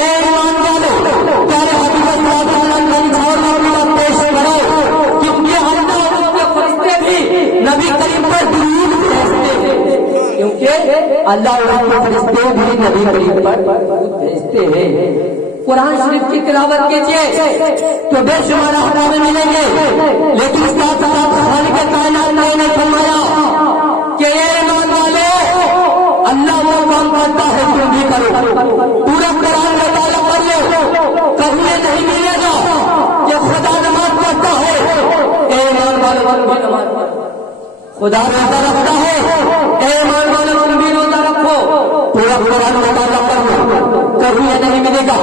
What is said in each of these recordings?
اے ایمان والو پیارے حبیب اللہ صلی اللہ علیہ وسلم کا پیش کرو، کیونکہ اللہ اور اس کے فرشتے بھی نبی کریم پر درود بھیجتے ہیں، کیونکہ اللہ اور اس کے فرشتے بھی نبی کریم پر درود بھیجتے ہیں۔ قرآن شریف کی تلاوت کیجیے تو بے شمار احکام ملیں گے، لیکن اس ساتھ ساتھ خالق کائنات نے فرمایا کہ اے ایمان والے اللہ وہ کام کرتا ہے تم بھی کرو، پورا قرآن مطالعہ کر لو، کبھی یہ نہیں ملے گا کہ خدا نماز پڑھتا ہے، اے ایمان والے تم بھی نماز پڑھو، خدا روزہ رکھتا ہے، اے ایمان والے تم بھی روزہ رکھو، پورا قرآن مطالعہ کر لو، کبھی یہ نہیں ملے گا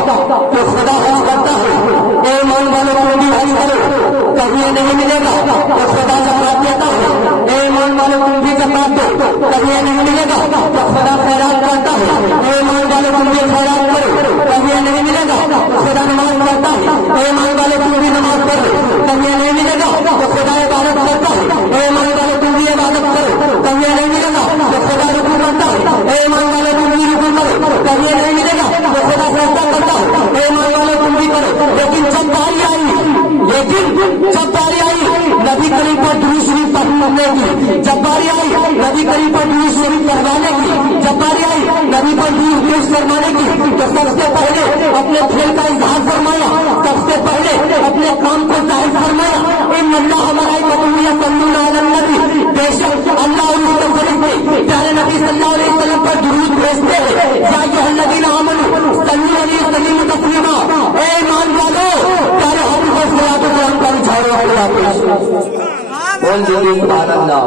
کہ خدا حج کرتا ہے، اے ایمان والے تم بھی حج کرو، کبھی یہ نہیں ملے گا کہ خدا زکات دیتا ہے، اے ایمان والے تم بھی زکات دو، کبھی یہ نہیں ملے گا کہ خدا خیرات کرتا ہے، اے ایمان والے تم بھی خیرات کرو، کبھی یہ نہیں ملے گا کہ خدا نماز پڑھتا ہے، اے ایمان والے تم بھی نماز پڑھو، کبھی یہ نہیں ملے گا کہ خدا عبادت کرتا ہے، اے ایمان والے تم بھی عبادت کرو، کبھی یہ نہیں ملے گا کہ خدا رکوع کرتا ہے، اے ایمان والے تم بھی رکوع کرو، کبھی یہ نہیں ملے گا کہ خدا سجدہ کرتا ہے، اے ایمان والے تم بھی کرو۔ لیکن جب باری آئی نبی کریم پر درود شریف پڑھنے کی، جب باری آئی نبی کریم پر درود شریف پڑھوانے کی، جب باری آئی نبی پر درود پیش فرمانے کی، تو سب سے پہلے اپنے کھیل کا اظہار فرمایا، سب سے پہلے اپنے کام کو ظاہر فرمایا، ان اللہ ملائکتہ یصلون علی النبی، بے شک اللہ اور اس کے فرشتے پیارے نبی صلی اللہ علیہ وسلم پر درود بھیجتے ہیں، یا ایھا الذین آمنوا صلوا علیہ وسلموا تسلیما، اے ایمان والو پیارے حبیب کو صلوات و سلام کا اظہار اللہ پیش بول دیجیے سبحان اللہ۔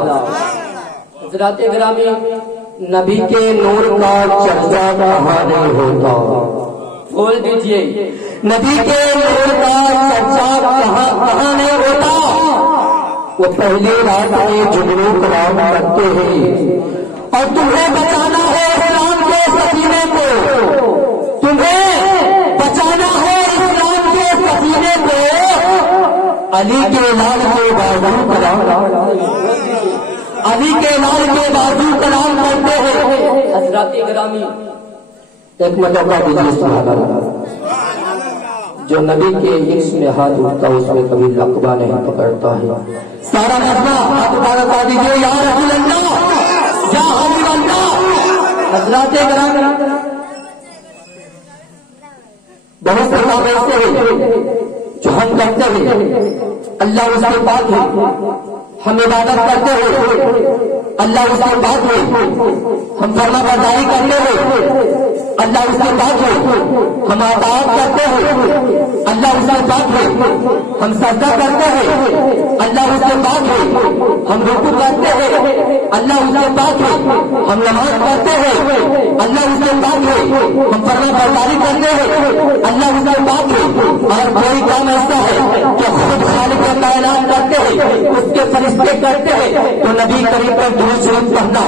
حضرات گرامی، نبی کے نور کا چرچا کہاں نہیں ہوتا، بول دیجیے نبی کے نور کا چرچا کہاں نہیں ہوتا۔ وہ پہلی رات میں جملوں کلام کرتے ہیں اور تمہیں بچانا ہے اسلام کے سفینے کو، تمہیں بچانا ہے اسلام کے سفینے کو، علی کے لال کے بازو کلام، علی کے لال کے بازو کلام کرتے ہیں۔ حضرات گرامی، ایک مرتبہ جو نبی کے عشق میں ہاتھ اٹھتا اس میں کبھی لقبہ نہیں پکڑتا ہے، سارا لقبہ آپ بتا دیجیے یا رسول اللہ یا حبیب اللہ۔ حضرات گرامی، بہت سے کام ایسے ہیں جو ہم کرتے ہیں، اللہ اس کے بعد ہے، ہم عبادت کرتے ہیں، اللہ اس کے بعد ہے، ہم فرما برداری کرتے ہیں، اللہ اس کے بعد ہے، ہم اطاعت کرتے ہیں، اللہ اس کے بعد ہے، ہم سجدہ کرتے ہیں، اللہ اس کے بعد ہے، ہم رکوع کرتے ہیں، اللہ اس کے بعد ہے، ہم نماز پڑھتے ہیں، اللہ اس کے بعد ہے، ہم فرما برداری کرتے ہیں، اللہ اس کے بعد ہے۔ اور کوئی کام ایسا ہے کہ خود خالق کائنات کرتے ہیں، اس کے فرشتے کرتے ہیں، تو نبی کریم پر درود شریف پڑھنا،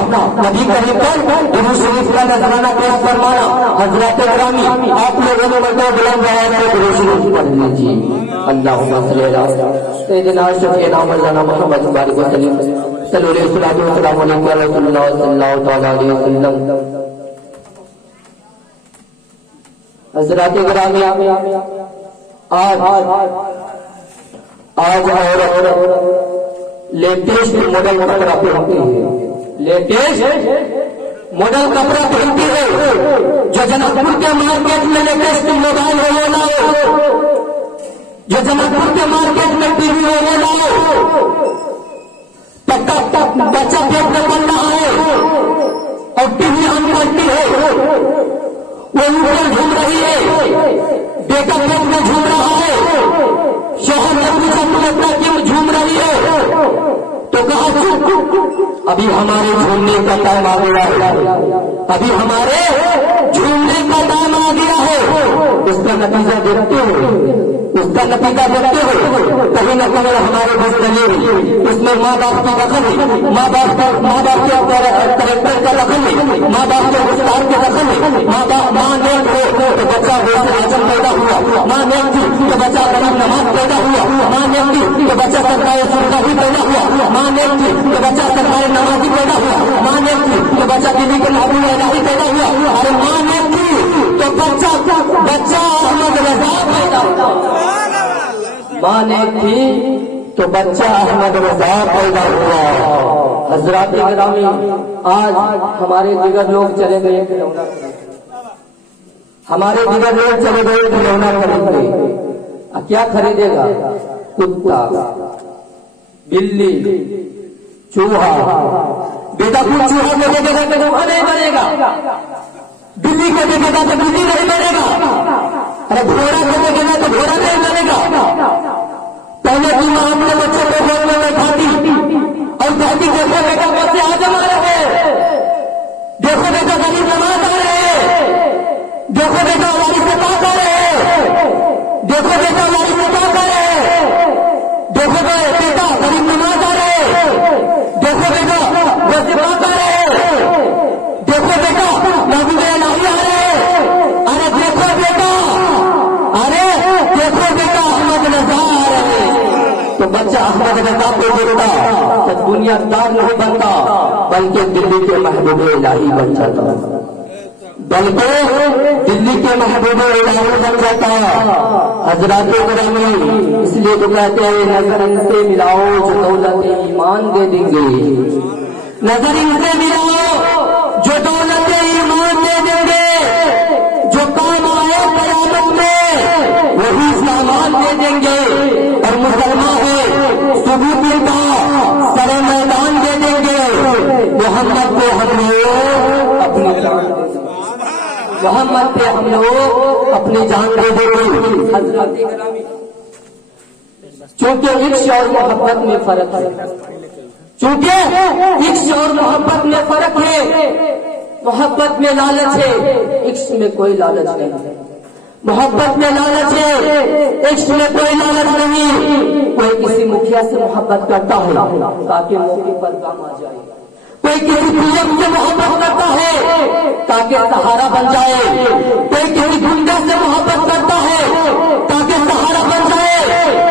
نبی کریم پر درود شریف کا نذرانہ پیش فرمانا۔ حضرات گرامی، آپ لوگوں نے مطلب بلند آواز سے درود شریف پڑھ لیجیے، اللہم صلی علی سیدنا شفیعنا مولانا محمد بارک وسلم صلی اللہ علیہ وسلم علیہ رسول اللہ صلی اللہ تعالی علیہ وسلم۔ حضرات گرامی، آج اور لیٹسٹ ماڈل کپڑا پہنتی ہے، لیٹسٹ ماڈل کپڑا پہنتی ہے، جو جنک پور کے مارکیٹ میں لیٹسٹ موبائل ہو وہ لاؤ، جو جنک پور کے مارکیٹ میں ٹی وی ہو وہ لاؤ، بچہ پیٹ میں بن رہا ہے اور ٹی وی آن کرتی ہے، وہ اوپر گھوم رہی ہے، بیٹا پیٹ میں جھوم رہا ہے، شوہر نے پوچھا تم اپنا کیوں جھوم رہی ہے، تو کہا ابھی ہمارے جھومنے کا ٹائم آ گیا ہے، ابھی ہمارے جھومنے کا ٹائم آ گیا ہے۔ اس کا نتیجہ دیکھتے ہو، اس کا نتیجہ دیکھتے ہو، کہیں نہ کہیں ہمارے بس چلے، اس میں ماں باپ کا دخل ہے، ماں باپ کے کریکٹر کا دخل ہے، ماں باپ کے رفتار کے دخل ہے، ماں نیک ہو تو بچہ غسل اعظم پیدا ہوا، ماں نیک تھی تو بچہ قلم نماز پیدا ہوا، ماں نیک تھی تو بچہ سرکاری سرکاری پیدا ہوا، ماں نیک تھی تو بچہ سرکاری نمازی پیدا ہوا، ماں نیک تھی تو بچہ دلی کے محبوب الہی پیدا ہوا، اور ماں نیک تھی تو بچہ ماں نیک تھی تو بچہ احمد رضا پیدا ہوا۔ حضرات گرامی، آج ہمارے دیگر لوگ چلے گئے کھلونا، ہمارے دیگر لوگ چلے گئے کھلونا خریدنے، کیا خریدے گا؟ کتا، بلی، چوہا۔ بیٹا کچھ چوہا کو دیکھے گا تو چوہا نہیں بنے گا، بلی کو دیکھے گا تو بلی نہیں بنے گا، ارے گھوڑا کو دیکھے گا تو گھوڑا نہیں بنے گا۔ پہلے کی ماں اپنے بچے کو گود میں بیٹھاتی اور کہتی دیکھو بیٹا بچے آدم آ رہے ہیں، دیکھو بیٹا غریب نماز آ رہے ہیں، دیکھو بیٹا ہماری سے بات آ رہے ہیں، دیکھو بیٹا ہماری سے بات آ رہے ہیں، دیکھو بیٹا غریب نماز آ رہے ہیں، دیکھو بیٹا ویسے بات آ رہے ہیں، دیکھو بیٹا محبوب الہی آ رہے ہیں، ارے دیکھو بیٹا، ارے دیکھو بیٹا احمد رضا آ رہے ہیں۔ تو بچہ احمد رضا کو دیکھتا تو دنیا دار نہیں بنتا بلکہ دلی کے محبوب الہی بن جاتا، بلکہ دلی کے محبوب الہی بن جاتا۔ حضرات گرامی، اس لیے تو کہتے ہیں نظر ان سے ملاؤ جو دولت ایمان دے دیں گے، نظر ان سے ملاؤ جو دولت ایمان دے دیں گے، جو کام آئے قیامت میں وہی سامان دے دیں گے، اور مسلمان ہے ثبوت کا سر میدان دے دیں گے۔ محمد کو ہم لوگ اپنی جان دے دیں گے، محمد پہ ہم لوگ اپنی جان دے دیں گے۔ حضرات گرامی، چونکہ عشق اور محبت میں فرق ہے، چونکہ عشق اور محبت میں فرق ہے، محبت میں لالچ ہے، عشق میں کوئی لالچ نہیں ہے، محبت میں لالچ ہے، عشق میں کوئی لالچ نہیں۔ کوئی کسی مکھیا سے محبت کرتا ہے تاکہ موقع پر کام آ جائے، کوئی کسی پی ایم سے محبت کرتا ہے تاکہ سہارا بن جائے، کوئی کسی گنڈے سے محبت کرتا ہے تاکہ سہارا بن جائے،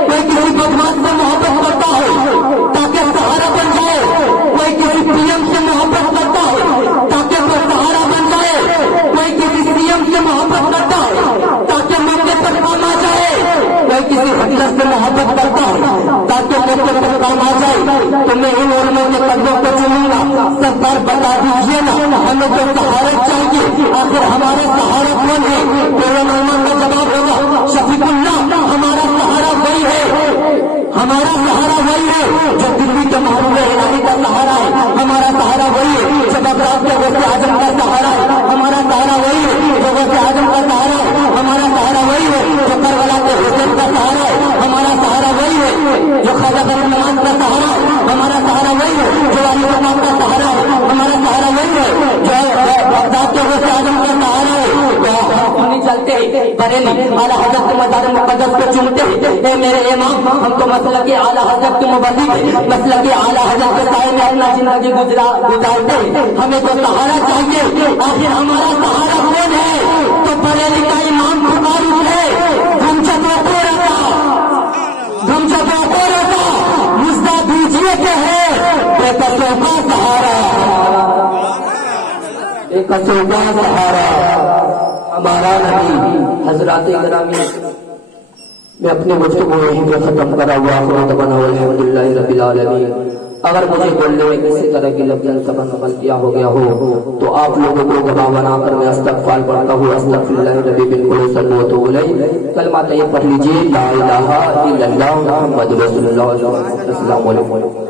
کوئی کسی بدماش سے محبت کرتا ہے تاکہ سہارا بن جائے، کوئی کسی پی ایم سے محبت کرتا ہے تاکہ وہ سہارا بن جائے، کوئی کسی سی ایم سے محبت کرتا ہے تاکہ موقع پر کام آ جائے، کوئی کسی حضرت سے محبت کرتا ہے تاکہ موقع پر کام آ جائے۔ تو میں ان علماء کے قدموں کو چنوں گا، سرکار بتا دیجیے نا ہمیں تو سہارا چاہیے، آخر ہمارے سہارا کون ہے؟ تو علماء کا جواب ہوگا شفیق اللہ، ہمارا سہارا وہی ہے، ہمارا سہارا وہی ہے جو دلی کے محبوب الہی کا سہارا ہے، ہمارا سہارا وہی ہے جو بغداد کے غوث اعظم کا سہارا ہے، ہمارا سہارا وہی ہے جو غوث اعظم کا سہارا ہے، ہمارا سہارا وہی ہے جو کربلا کے حسین کا سہارا ہے، ہمارا سہارا وہی ہے جو خواجہ فرید نواز کا سہارا ہے، ہمارا سہارا وہی ہے جو علی مقام کا سہارا ہے، ہمارا سہارا وہی ہے جو بغداد کے غوث اعظم کا سہارا ہے۔ سنی چلتے بریلی اعلیٰ حضرت کے مزار مقدس کو چومتے اے میرے امام، ہم تو مسلک اعلیٰ حضرت کے مبلغ، مسلک اعلیٰ حضرت کے سائے میں اپنا زندگی گزارتے، ہمیں تو سہارا چاہیے، آخر ہمارا سہارا کون ہے؟ تو بریلی کا امام فاروق ہے، ہم جب کو رہتا، ہم جب کو رہتا مجھا دیجیے کہ ہے بے قصوں کا سہارا، بے قصوں کا سہارا ہمارا نبی۔ حضرات گرامی، میں اپنے گفتگو یہیں پہ ختم کرا ہوا الحمد للہ رب العالمین۔ اگر مجھے بولنے میں کسی طرح کی لفظ عمل کیا ہو گیا ہو تو آپ لوگوں کو گواہ بنا کر میں استغفار پڑھتا ہوں، استغفر اللہ ربی بالکل صلی اللہ علیہ کلمہ طیب پڑھ لیجیے، لا الہ الا اللہ محمد رسول اللہ، السلام علیکم۔